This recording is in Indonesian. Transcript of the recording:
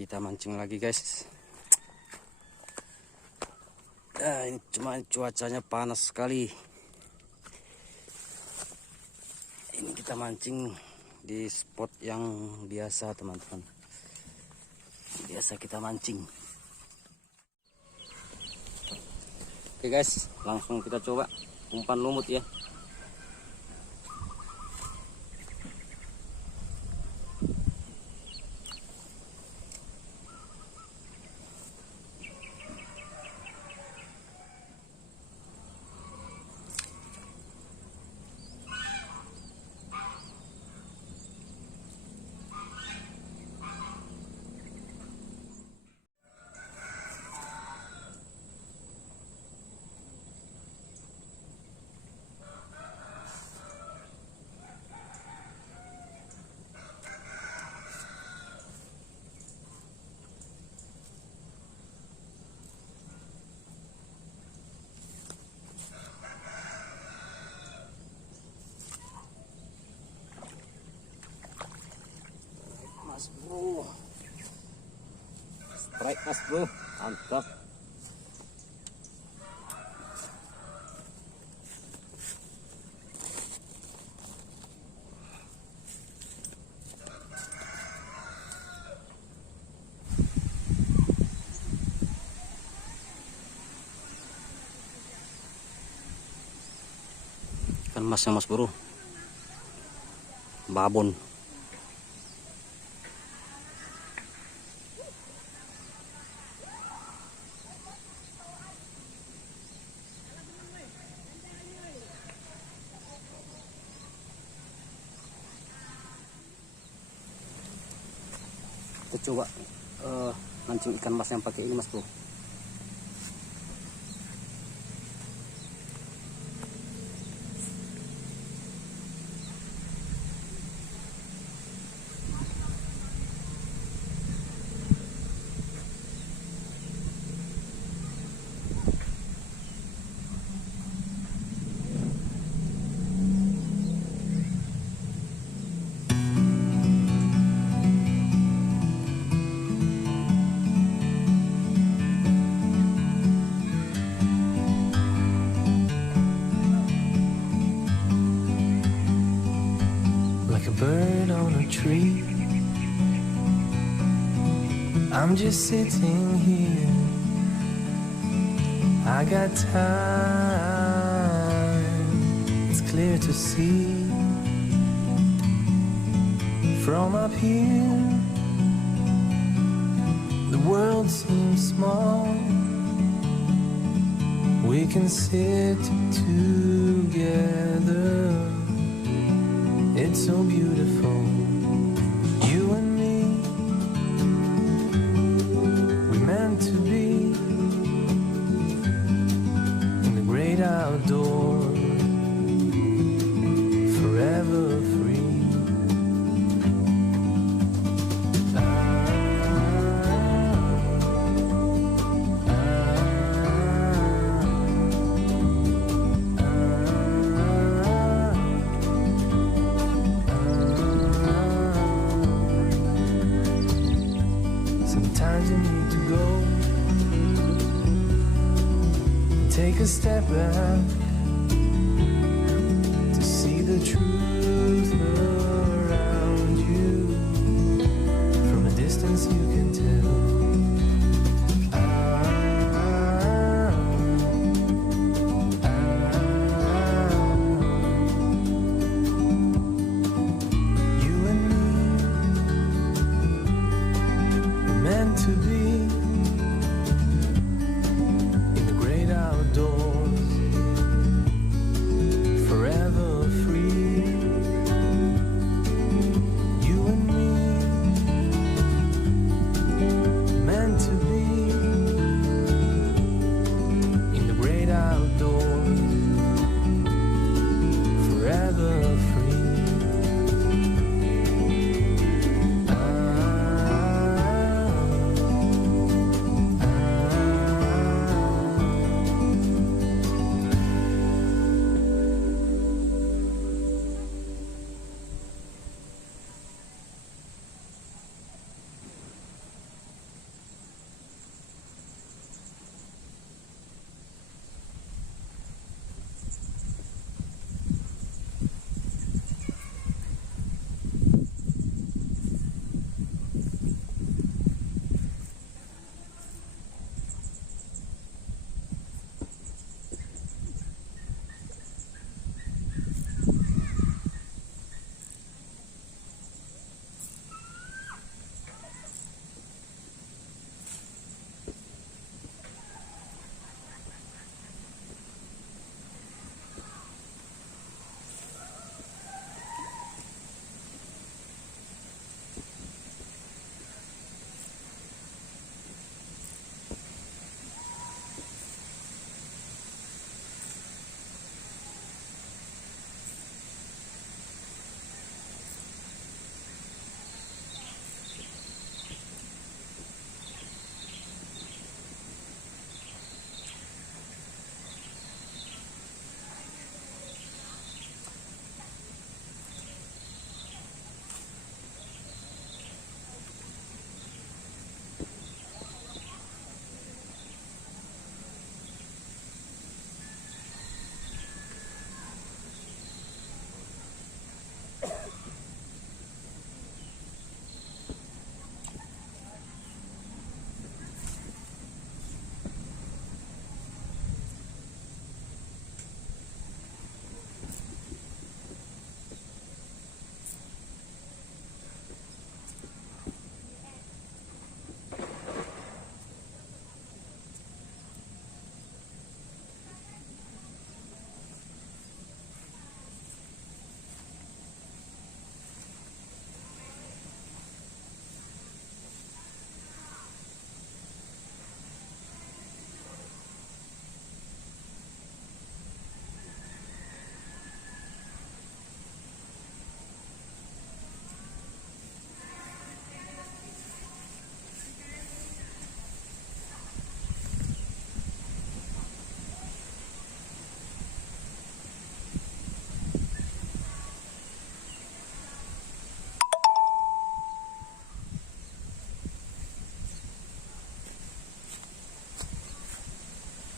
Kita mancing lagi guys. Ini cuma cuacanya panas sekali. Ini kita mancing di spot yang biasa teman-teman. Biasa kita mancing. Oke guys, langsung kita coba umpan lumut ya. Mas bro, strike mas bro, mantap. Ikan masnya mas bro, babon. Kita coba mancing ikan mas yang pakai ini mas bro. Bird on a tree, I'm just sitting here. I got time, it's clear to see. From up here, the world seems small. We can sit together. It's so beautiful, you and me. We meant to be in the great outdoors, forever free. Sometimes you need to go, take a step back to see the truth around you. From a distance you can tell. You and me, we're meant to be.